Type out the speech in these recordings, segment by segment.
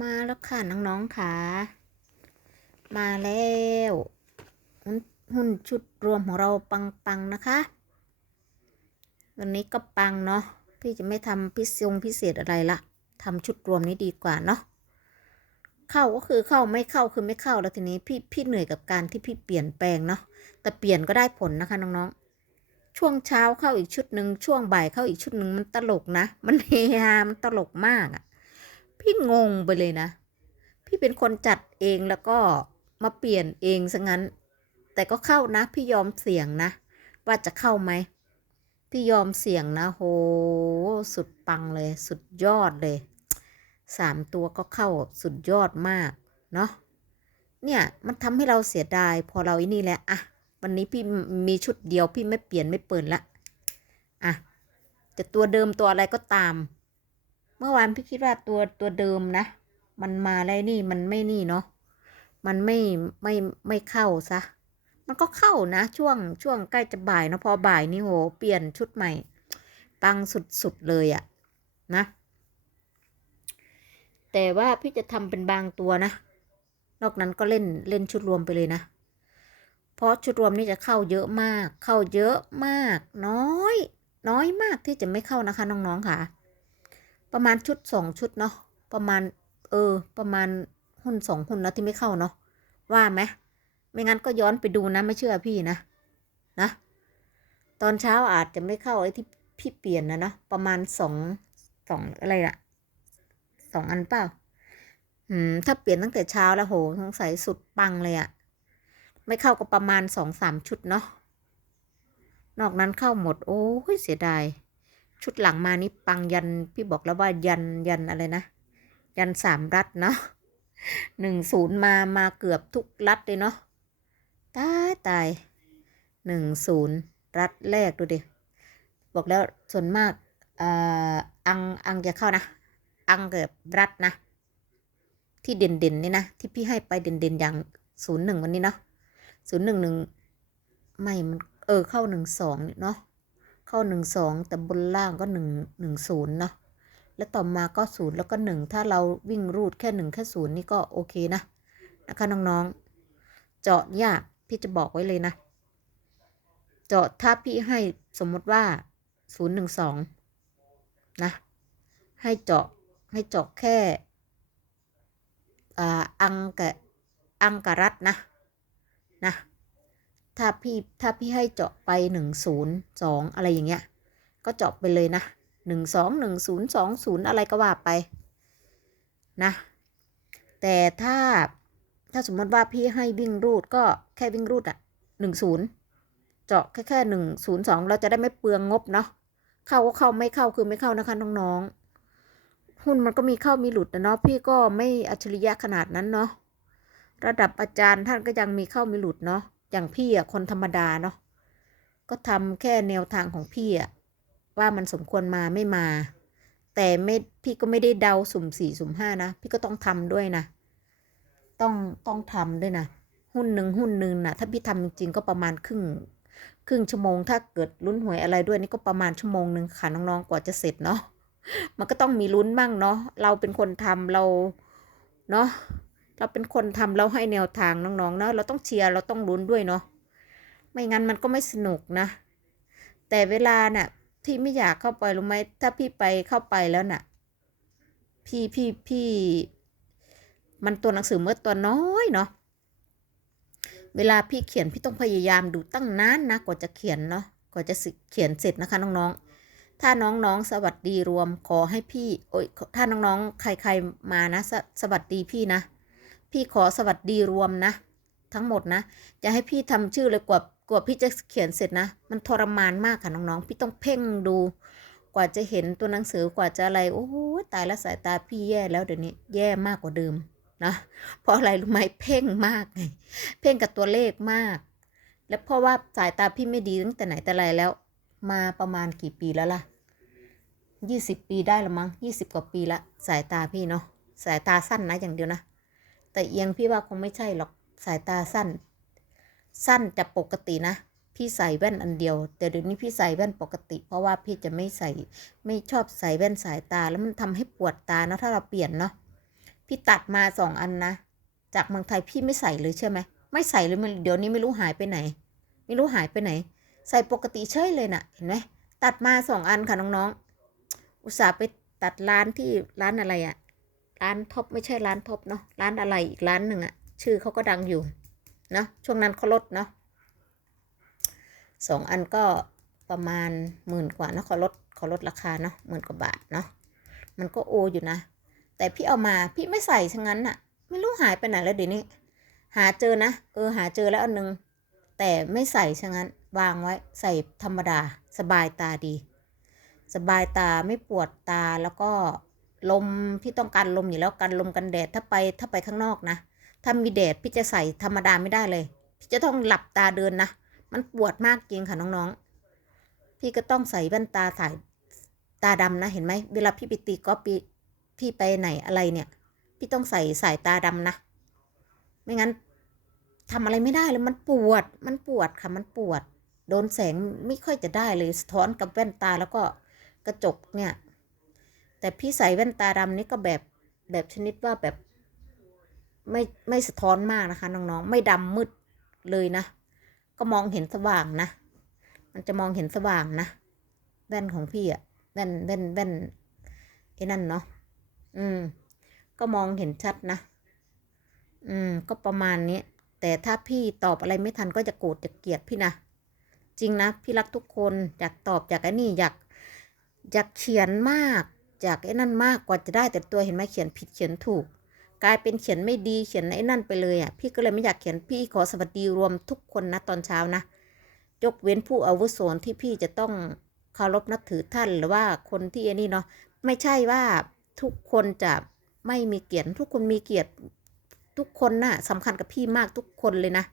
มาแล้วค่ะน้องๆค่ะ มาแล้วหุ้นชุดรวมของเราปังๆนะคะ วันนี้ก็ปังเนาะพี่จะไม่ทำพิเศษพิเศษอะไรละทำชุดรวมนี้ดีกว่าเนาะเข้าก็คือเข้าไม่เข้าคือไม่เข้าแล้วทีนี้พี่พี่เหนื่อยกับการที่พี่เปลี่ยนแปลงเนาะแต่เปลี่ยนก็ได้ผลนะคะน้องๆ ช่วงเช้าเข้าอีกชุดหนึ่งช่วงบ่ายเข้าอีกชุดหนึ่งมันตลกนะ มันเฮฮามันตลกมากอะ พี่งงไปเลยนะ พี่เป็นคนจัดเองแล้วก็มาเปลี่ยนเองซะงั้น แต่ก็เข้านะ พี่ยอมเสี่ยงนะ ว่าจะเข้าไหม พี่ยอมเสี่ยงนะโหสุดปังเลย สุดยอดเลยสามตัวก็เข้าสุดยอดมาก เนาะเนี่ยมันทำให้เราเสียดาย พอเราอีนี่แหละอะวันนี้พี่มีชุดเดียวพี่ไม่เปลี่ยนไม่เปิดละอะจะตัวเดิมตัวอะไรก็ตาม เมื่อวานพี่คิดว่าตัวตัวเดิมนะ มันมาแล้วนี่มันไม่นี่เนาะ มันไม่ไม่ไม่เข้าซะ มันก็เข้านะ ช่วงช่วงใกล้จะบ่ายเนอะพอบ่ายนี่โห เปลี่ยนชุดใหม่ ปังสุดๆเลยอะนะ แต่ว่าพี่จะทำเป็นบางตัวนะ นอกนั้นก็เล่นเล่นชุดรวมไปเลยนะ เพราะชุดรวมนี่จะเข้าเยอะมาก เข้าเยอะมาก น้อย น้อยมากที่จะไม่เข้านะคะน้องๆค่ะ ประมาณชุดสองชุดเนาะประมาณเออ ประมาณหุ้นสองหุ้นแล้วที่ไม่เข้าเนาะว่าไหมไม่งั้นก็ย้อนไปดูนะไม่เชื่อพี่นะนะตอนเช้าอาจจะไม่เข้าไอ้ที่พี่เปลี่ยนนะเนาะประมาณสองสองอะไรอะสองอันเปล่าอืมถ้าเปลี่ยนตั้งแต่เช้าแล้วโหสงสัยสุดปังเลยอะไม่เข้าก็ประมาณสองสามชุดเนาะนอกนั้นเข้าหมด โอ้ยเสียดาย ชุดหลังมานี่ปังยันพี่บอกแล้วว่ายันยันอะไรนะ ยันสามรัดเนาะหนึ่งศูนย์มามาเกือบทุกรัดเลยเนาะตายตายหนึ่งศูนย์รัดแรกดูดิบอกแล้วส่วนมากอ่าอังอังจะเข้านะ อังเกือบรัดนะ ที่เด่นเด่นนี่นะ ที่พี่ให้ไปเด่นเด่นอย่างศูนย์หนึ่งวันนี้เนาะศูนย์หนึ่งหนึ่งไม่มันเออเข้าหนึ่งสองเนาะ เข้าหนึ่งสองแต่บนล่างก็หนึ่งหนึ่งศูนย์เนาะแล้วต่อมาก็ศูนย์แล้วก็หนึ่งถ้าเราวิ่งรูดแค่หนึ่งแค่ศูนย์นี่ก็โอเคนะนะคะน้องๆ เจาะยากพี่จะบอกไว้เลยนะ เจาะถ้าพี่ให้สมมติว่าศูนย์หนึ่งสองนะ ให้เจาะให้เจาะแค่อ่าอังกับอังกับรัดนะนะ ถ้าพี่ถ้าพี่ให้เจาะไปหนึ่งศูนย์สองอะไรอย่างเงี้ย ก็เจาะไปเลยนะหนึ่งสองหนึ่งศูนย์สองศูนย์อะไรก็ว่าไปนะ แต่ถ้าถ้าสมมติว่าพี่ให้วิ่งรูดก็แค่วิ่งรูดอะหนึ่งศูนย์เจาะแค่แค่หนึ่งศูนย์สองเราจะได้ไม่เปลืองงบเนาะ เข้าก็เข้าไม่เข้าคือไม่เข้านะคะน้องๆ หุ้นมันก็มีเข้ามีหลุดนะเนาะพี่ก็ไม่อัจฉริยะขนาดนั้นเนาะ ระดับอาจารย์ท่านก็ยังมีเข้ามีหลุดเนาะ อย่างพี่อะคนธรรมดาเนาะก็ทำแค่แนวทางของพี่อะว่ามันสมควรมาไม่มา แต่ไม่พี่ก็ไม่ได้เดาสุ่มสี่สุ่มห้านะพี่ก็ต้องทำด้วยนะ ต้องต้องทำด้วยนะหุ้นหนึ่งหุ้นหนึ่งนะถ้าพี่ทำจริงๆก็ประมาณครึ่งครึ่งชั่วโมงถ้าเกิดลุ้นหวยอะไรด้วยนี่ก็ประมาณชั่วโมงหนึ่งค่ะน้องๆกว่าจะเสร็จเนาะมันก็ต้องมีลุ้นบ้างเนาะเราเป็นคนทำเราเนาะ เราเป็นคนทำเราให้แนวทางน้องๆเนาะเราต้องเชียร์เราต้องลุ้นด้วยเนาะไม่งั้นมันก็ไม่สนุกนะ แต่เวลาน่ะที่ไม่อยากเข้าไปรู้ไหมถ้าพี่ไปเข้าไปแล้วน่ะ พี่พี่พี่มันตัวหนังสือเมื่อตัวน้อยเนาะเวลาพี่เขียนพี่ต้องพยายามดูตั้งนานนะกว่าจะเขียนเนาะกว่าจะเขียนเสร็จนะคะน้องๆ ถ้าน้องๆ สวัสดีรวมขอให้พี่โอ้ยถ้าน้องๆ ใครๆมานะสสวัสดีพี่นะ พี่ขอสวัสดีรวมนะ ทั้งหมดนะ จะให้พี่ทำชื่อเลยกว่ากว่าพี่จะเขียนเสร็จนะ มันทรมานมากค่ะน้องๆ พี่ต้องเพ่งดู กว่าจะเห็นตัวหนังสือกว่าจะอะไร โอ้ตายแล้วสายตาพี่แย่แล้วเดี๋ยวนี้แย่มากกว่าเดิมนะ เพราะอะไรรู้ไหมเพ่งมากไง เพ่งกับตัวเลขมาก และเพราะว่าสายตาพี่ไม่ดีตั้งแต่ไหนแต่ไรแล้ว มาประมาณกี่ปีแล้วล่ะยี่สิบปีได้ละมั้งยี่สิบกว่าปีละ สายตาพี่เนาะ สายตาสั้นนะอย่างเดียวนะ แต่เอียงพี่ว่าคงไม่ใช่หรอกสายตาสั้น สั้นจะปกตินะ พี่ใส่แว่นอันเดียว แต่เดี๋ยวนี้พี่ใส่แว่นปกติ เพราะว่าพี่จะไม่ใส่ไม่ชอบใส่แว่นสายตาแล้วมันทำให้ปวดตาเนาะถ้าเราเปลี่ยนเนาะพี่ตัดมาสองอันนะ จากเมืองไทยพี่ไม่ใส่เลยใช่ไหมไม่ใส่เลยมันเดี๋ยวนี้ไม่รู้หายไปไหน ไม่รู้หายไปไหน ใส่ปกติเฉยเลยน่ะเห็นไหมตัดมาสองอันค่ะน้องๆ อุตส่าห์ไปตัดร้านที่ร้านอะไรอะ ร้านท็อปไม่ใช่ร้านท็อปเนาะร้านอะไรอีกร้านหนึ่งอะชื่อเขาก็ดังอยู่เนาะช่วงนั้นเขาลดเนาะสองอันก็ประมาณหมื่นกว่าเนาะเขาลดเขาลดราคาเนาะหมื่นกว่าบาทเนาะมันก็โออยู่นะ แต่พี่เอามาพี่ไม่ใส่ทั้งนั้นอะไม่รู้หายไปไหนแล้วเดี๋ยวนี้ หาเจอนะเออหาเจอแล้วอันนึง แต่ไม่ใส่ฉะนั้นวางไว้ใส่ธรรมดา สบายตาดี สบายตาไม่ปวดตาแล้วก็ ลมพี่ต้องการลมอยู่แล้วกันลมกันแดดถ้าไปถ้าไปข้างนอกนะ ถ้ามีแดดพี่จะใส่ธรรมดาไม่ได้เลย พี่จะต้องหลับตาเดินนะ มันปวดมากจริงค่ะน้องๆ พี่ก็ต้องใส่แว่นตาใส่ตาดำนะเห็นไหมเวลาพี่ไปตีกอล์ฟพี่พี่ไปไหนอะไรเนี่ย พี่ต้องใส่สายตาดำนะ ไม่งั้นทำอะไรไม่ได้เลยมันปวด มันปวดค่ะมันปวด โดนแสงไม่ค่อยจะได้เลยสะท้อนกับแว่นตาแล้วก็กระจกเนี่ย แต่พี่ใส่แว่นตาดำนี่ก็แบบแบบชนิดว่าแบบไม่ไม่สะท้อนมากนะคะน้องๆ ไม่ดำมืดเลยนะ ก็มองเห็นสว่างนะ มันจะมองเห็นสว่างนะแว่นของพี่อะแว่นแว่นแว่นไอ้นั่นเนาะอืม ก็มองเห็นชัดนะ อืม ก็ประมาณนี้ แต่ถ้าพี่ตอบอะไรไม่ทันก็จะโกรธจะเกลียดพี่นะ จริงนะ พี่รักทุกคน อยากตอบอยากไอ้นี่อยาก อยากเขียนมาก อยากไอ้นั่นมากกว่าจะได้แต่ตัวเห็นไหมเขียนผิดเขียนถูก กลายเป็นเขียนไม่ดีเขียนไอ้นั่นไปเลยอะพี่ก็เลยไม่อยากเขียนพี่ขอสวัสดีรวมทุกคนนะตอนเช้านะยกเว้นผู้อาวุโสที่พี่จะต้องเคารพนับถือท่านหรือว่าคนที่ไอ้นี่เนาะไม่ใช่ว่าทุกคนจะไม่มีเกียรติทุกคนมีเกียรติทุกคนน่ะสำคัญกับพี่มากทุกคนเลยนะ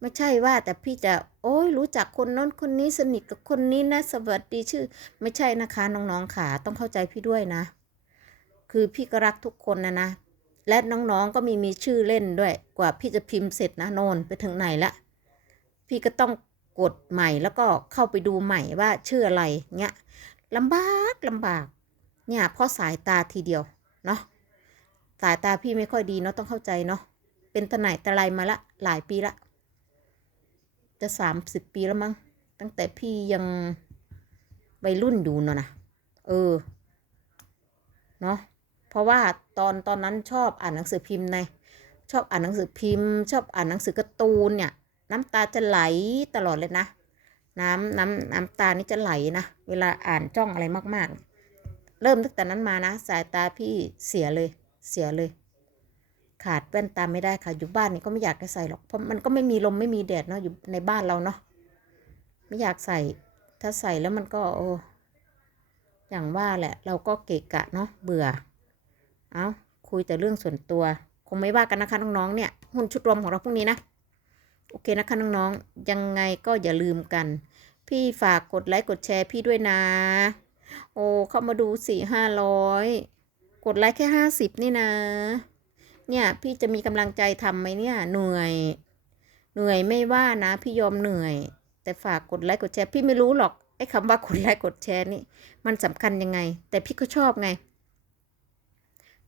ไม่ใช่ว่าแต่พี่จะ โอ้ยรู้จักคนน้นคนนี้สนิทกับคนนี้นะสวัสดีชื่อ ไม่ใช่นะคะ น้องๆค่ะต้องเข้าใจพี่ด้วยนะ คือพี่ก็รักทุกคนนะนะ และน้องๆก็มีมีชื่อเล่นด้วย กว่าพี่จะพิมพ์เสร็จนะโนนไปถึงไหนละ พี่ก็ต้องกดใหม่แล้วก็เข้าไปดูใหม่ว่าชื่ออะไรเงี้ยลำบากลำบาก เนี่ยเพราะสายตาทีเดียวเนาะสายตาพี่ไม่ค่อยดีเนาะต้องเข้าใจเนาะเป็นตะไหนตะไรมาละหลายปีละ จะสามสิบปีแล้วมั้ง ตั้งแต่พี่ยังวัยรุ่นอยู่เนาะนะ เออ เนาะ เพราะว่าตอนตอนนั้นชอบอ่านหนังสือพิมพ์ใน ชอบอ่านหนังสือพิมพ์ ชอบอ่านหนังสือการ์ตูนเนี่ย น้ำตาจะไหลตลอดเลยนะ น้ำน้ำน้ำตานี่จะไหลนะ เวลาอ่านจ้องอะไรมากๆ เริ่มตั้งแต่นั้นมานะ สายตาพี่เสียเลย เสียเลย ขาดแว่นตาไม่ได้ค่ะ อยู่บ้านนี่ก็ไม่อยากจะใส่หรอก เพราะมันก็ไม่มีลมไม่มีแดดเนาะอยู่ในบ้านเราเนาะ ไม่อยากใส่ ถ้าใส่แล้วมันก็โอ้อย่างว่าแหละ เราก็เกะกะเนาะเบื่อ เอาคุยแต่เรื่องส่วนตัว คงไม่ว่ากันนะคะน้องๆเนี่ยหุ้นชุดรวมของเราพรุ่งนี้นะ โอเคนะคะน้องๆ ยังไงก็อย่าลืมกัน พี่ฝากกดไลค์กดแชร์พี่ด้วยนะ โอ้เข้ามาดูสี่ห้าร้อยกดไลค์แค่ห้าสิบนี่นะ เนี่ยพี่จะมีกำลังใจทำไหมเนี่ยเหนื่อยเหนื่อยไม่ว่านะ พี่ยอมเหนื่อย แต่ฝากกดไลค์กดแชร์ พี่ไม่รู้หรอกไอ้คำว่ากดไลค์กดแชร์นี่มันสำคัญยังไง แต่พี่ก็ชอบไง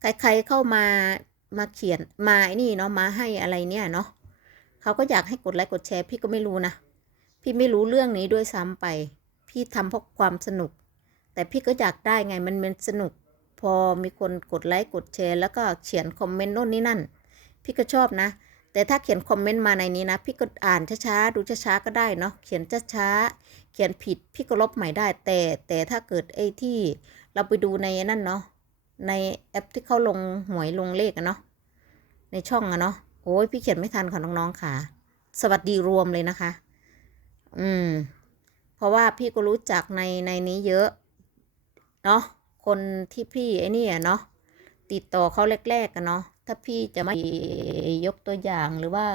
ใครๆเข้ามามาเขียนมาไอ้นี่เนาะมาให้อะไรเนี่ยเนาะเขาก็อยากให้กดไลค์กดแชร์ พี่ก็ไม่รู้นะพี่ไม่รู้เรื่องนี้ด้วยซ้ำไป พี่ทำเพราะความสนุก แต่พี่ก็อยากได้ไงมันมันสนุก พอมีคนกดไลค์กดแชร์แล้วก็เขียนคอมเมนต์โน่นนี่นั่น พี่ก็ชอบนะ แต่ถ้าเขียนคอมเมนต์มาในนี้นะ พี่ก็อ่านช้าๆดูช้าๆก็ได้เนาะเขียนช้าๆเขียนผิดพี่ก็ลบใหม่ได้ แต่แต่ถ้าเกิดไอ้ที่เราไปดูในนั่นเนาะในแอปที่เขาลงหวยลงเลขอะเนาะในช่องอะเนาะโอ้ยพี่เขียนไม่ทันค่ะน้องๆค่ะ สวัสดีรวมเลยนะคะ อืม เพราะว่าพี่ก็รู้จักในในนี้เยอะ เนาะ คนที่พี่ไอ้นี่เนาะติดต่อเขาแรกๆกันเนาะถ้าพี่จะไม่ยกตัวอย่างหรือว่า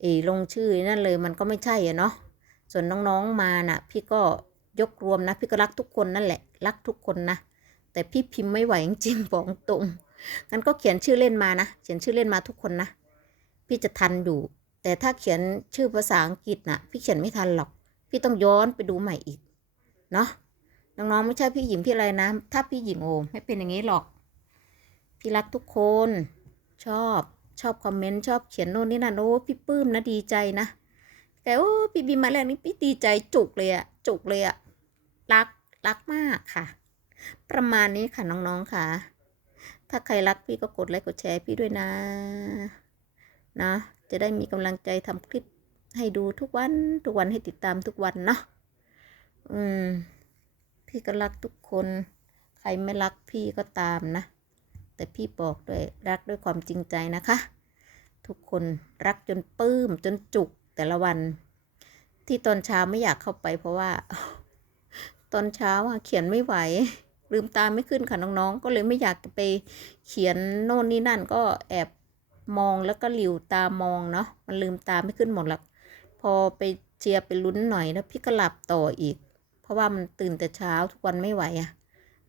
เอลงชื่อนั่นเลยมันก็ไม่ใช่อะเนาะส่วนน้องๆมาน่ะ พี่ก็ยกรวมนะ พี่ก็รักทุกคนนั่นแหละ รักทุกคนนะแต่พี่พิมพ์ไม่ไหวจริงๆบอกตรงงั้นก็เขียนชื่อเล่นมานะเขียนชื่อเล่นมาทุกคนนะพี่จะทันอยู่ แต่ถ้าเขียนชื่อภาษาอังกฤษน่ะ พี่เขียนไม่ทันหรอก พี่ต้องย้อนไปดูใหม่อีก เนาะ น้องๆไม่ใช่พี่หญิงพี่อะไรนะ ถ้าพี่หญิงโอไม่เป็นอย่างนี้หรอก พี่รักทุกคน ชอบชอบคอมเมนต์ชอบเขียนโน่นนี่นั่นโอ้พี่ปลื้มนะดีใจนะแต่โอ้พี่บีมาแล้วนี่พี่ดีใจจุกเลยอะจุกเลยอะรักรักมากค่ะ ประมาณนี้ค่ะน้องๆค่ะ ถ้าใครรักพี่ก็กดไลค์กดแชร์พี่ด้วยนะ นะ จะได้มีกำลังใจทำคลิปให้ดูทุกวันทุกวันให้ติดตามทุกวันเนาะอืม พี่ก็รักทุกคน ใครไม่รักพี่ก็ตามนะ แต่พี่บอกด้วยรักด้วยความจริงใจนะคะ ทุกคนรักจนปื้มจนจุกแต่ละวัน ที่ตอนเช้าไม่อยากเข้าไป เพราะว่า ตอนเช้าอะเขียนไม่ไหว ลืมตาไม่ขึ้นค่ะน้องๆ ก็เลยไม่อยากจะไปเขียนโน่นนี่นั่นก็แอบมองแล้วก็หลิวตามองเนาะมันลืมตาไม่ขึ้นหมดละพอไปเชียร์ไปลุ้นหน่อยแล้วพี่ก็หลับต่ออีก ราะว่ามันตื่นแต่เช้าทุกวันไม่ไหวอะ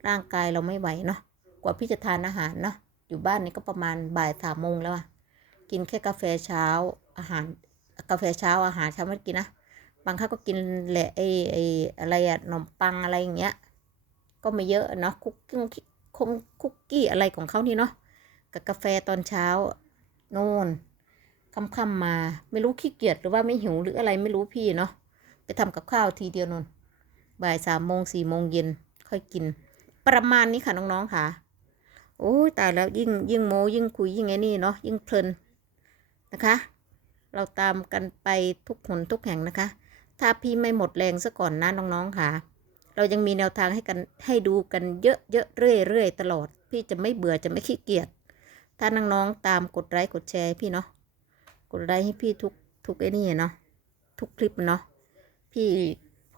ร่างกายเราไม่ไหวเนาะกว่าพี่จะทานอาหารเนาะอยู่บ้านนี่ก็ประมาณบ่ายสามโมงแล้วอะกินแค่กาแฟเช้าอาหารกาแฟเช้าอาหารเช้าไม่กินนะบางครั้งก็กินแหละไอ้ไอ้อะไรอะขนมปังอะไรอย่างเงี้ยก็ไม่เยอะเนาะคุกกี้คงคุกกี้อะไรของเขานี่เนาะกับกาแฟตอนเช้าโน่นค่ำๆมา ไม่รู้ขี้เกียจหรือว่าไม่หิวหรืออะไรไม่รู้พี่เนาะไปทำกับข้าวทีเดียวนน บ่ายสามโมงสี่โมงเย็นค่อยกิน ประมาณนี้ค่ะน้องๆค่ะ โอ้ยตายแล้วยิ่งยิ่งโมยิ่งคุยยิ่งไอ้นี่เนาะยิ่งเพลินนะคะ เราตามกันไปทุกหนทุกแห่งนะคะ ถ้าพี่ไม่หมดแรงซะก่อนนะน้องๆค่ะ เรายังมีแนวทางให้กันให้ดูกันเยอะเยอะเรื่อยเรื่อยตลอด พี่จะไม่เบื่อจะไม่ขี้เกียจถ้าน้องๆตามกดไลค์กดแชร์พี่เนาะกดไลค์ให้พี่ทุกทุกไอ้นี่เนาะทุกคลิปเนาะพี่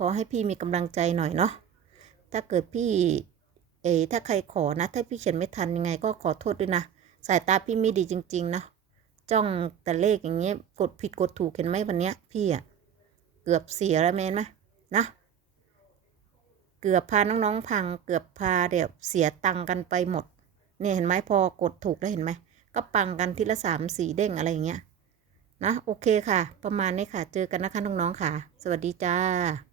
อให้พี่มีกำลังใจหน่อยเนาะถ้าเกิดพี่เอถ้าใครขอนะ ถ้าพี่เขียนไม่ทันยังไงก็ขอโทษด้วยนะสายตาพี่ไม่ดีจริง ๆ นะจ้องแต่เลขอย่างเงี้ยกดผิดกดถูกเห็นไหมวันเนี้ย พี่อะเกือบเสียแล้วแมนไหมนะเกือบพาน้องๆพัง เกือบพาเดี๋ยวเสียตังค์กันไปหมดเนี่ยเห็นไหมพอกดถูกแล้วเห็นไหมก็ปังกันทีละสามสี่เด้งอะไรอย่างเงี้ยนะโอเคค่ะ ประมาณนี้ค่ะ เจอกันนะคะน้องๆค่ะ สวัสดีจ้า